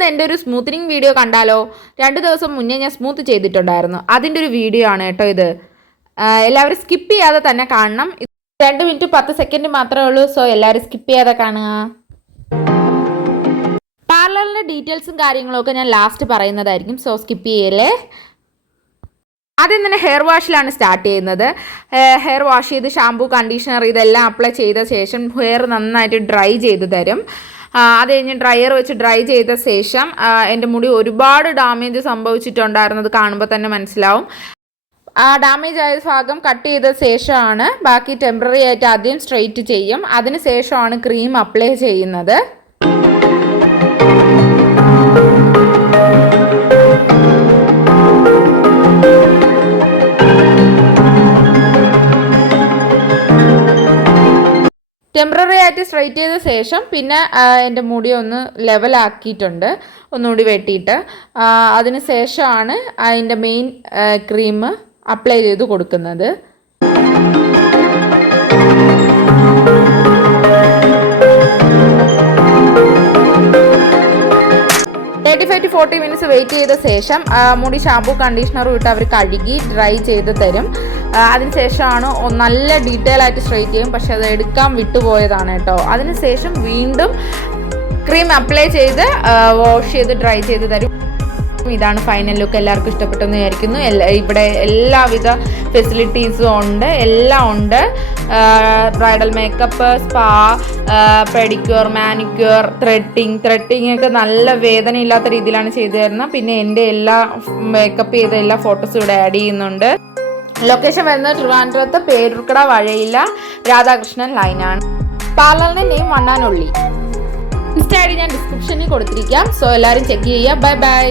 നിങ്ങൾക്കൊന്ന് എൻ്റെ ഒരു സ്മൂത്തനിങ് വീഡിയോ കണ്ടാലോ? 2 ദിവസം മുന്നേ ഞാൻ സ്മൂത്ത് ചെയ്തിട്ടുണ്ടായിരുന്നു. അതിൻ്റെ ഒരു വീഡിയോ ആണ് കേട്ടോ ഇത്. എല്ലാവരും സ്കിപ്പ് ചെയ്യാതെ തന്നെ കാണണം. 2 മിനിറ്റ് 10 സെക്കൻഡ് മാത്രമേ ഉള്ളൂ. സോ എല്ലാവരും സ്കിപ്പ് ചെയ്യാതെ കാണുക. പാർലറിൻ്റെ ഡീറ്റെയിൽസും കാര്യങ്ങളൊക്കെ ഞാൻ ലാസ്റ്റ് പറയുന്നതായിരിക്കും. സോ സ്കിപ്പ് ചെയ്യല്ലേ. ആദ്യം തന്നെ ഹെയർ വാഷിലാണ് സ്റ്റാർട്ട് ചെയ്യുന്നത്. ഹെയർ വാഷ് ചെയ്ത് ഷാമ്പൂ, കണ്ടീഷണർ ഇതെല്ലാം അപ്ലൈ ചെയ്ത ശേഷം ഹെയർ നന്നായിട്ട് ഡ്രൈ ചെയ്ത് തരും. അത് കഴിഞ്ഞ് ഡ്രയർ വെച്ച് ഡ്രൈ ചെയ്ത ശേഷം എൻ്റെ മുടി ഒരുപാട് ഡാമേജ് സംഭവിച്ചിട്ടുണ്ടായിരുന്നത് കാണുമ്പോൾ തന്നെ മനസ്സിലാവും. ആ ഡാമേജ് ആയ ഭാഗം കട്ട് ചെയ്ത ശേഷമാണ് ബാക്കി ടെമ്പററി ആയിട്ട് ആദ്യം സ്ട്രെയിറ്റ് ചെയ്യും. അതിന് ശേഷമാണ് ക്രീം അപ്ലൈ ചെയ്യുന്നത്. ടെമ്പററി ആയിട്ട് സ്ട്രൈറ്റ് ചെയ്ത ശേഷം പിന്നെ എൻ്റെ മുടി ഒന്ന് ലെവലാക്കിയിട്ടുണ്ട്, ഒന്നുകൂടി വെട്ടിയിട്ട്. അതിന് ശേഷമാണ് അതിൻ്റെ മെയിൻ ക്രീം അപ്ലൈ ചെയ്ത് കൊടുക്കുന്നത്. 35 to 40 മിനിറ്റ്സ് വെയിറ്റ് ചെയ്ത ശേഷം മുടി ഷാമ്പൂ കണ്ടീഷണറും ഇട്ട് അവർ കഴുകി ഡ്രൈ ചെയ്ത് തരും. അതിനുശേഷമാണ് നല്ല ഡീറ്റെയിൽ ആയിട്ട് സ്ട്രെയിറ്റ് ചെയ്യും. പക്ഷെ അത് എടുക്കാൻ വിട്ടുപോയതാണ് കേട്ടോ. അതിനുശേഷം വീണ്ടും ക്രീം അപ്ലൈ ചെയ്ത് വാഷ് ചെയ്ത് ഡ്രൈ ചെയ്ത് തരും. ഇതാണ് ഫൈനൽ ലുക്ക്. എല്ലാവർക്കും ഇഷ്ടപ്പെട്ടെന്ന് വിചാരിക്കുന്നു. ഇവിടെ എല്ലാവിധ ഫെസിലിറ്റീസും ഉണ്ട്, എല്ലാം ഉണ്ട്. Bridal makeup, spa, pedicure, manicure, threading ഒക്കെ നല്ല വേദന ഇല്ലാത്ത രീതിയിലാണ് ചെയ്തു തരുന്നത്. പിന്നെ എൻ്റെ എല്ലാ മേക്കപ്പ് ചെയ്ത എല്ലാ ഫോട്ടോസും ഇവിടെ ആഡ് ചെയ്യുന്നുണ്ട്. ലൊക്കേഷൻ വരുന്നത് ട്രിവാൻഡ്രത്ത് പേരൂർക്കട വഴയില രാധാകൃഷ്ണൻ ലൈനാണ്. പാർലറിൻ്റെ നെയിം മണ്ണാനുള്ളി. ഇൻസ്റ്റ ഐ ഡി ഞാൻ ഡിസ്ക്രിപ്ഷനിൽ കൊടുത്തിരിക്കാം. സോ എല്ലാവരും ചെക്ക് ചെയ്യുക. Bye bye.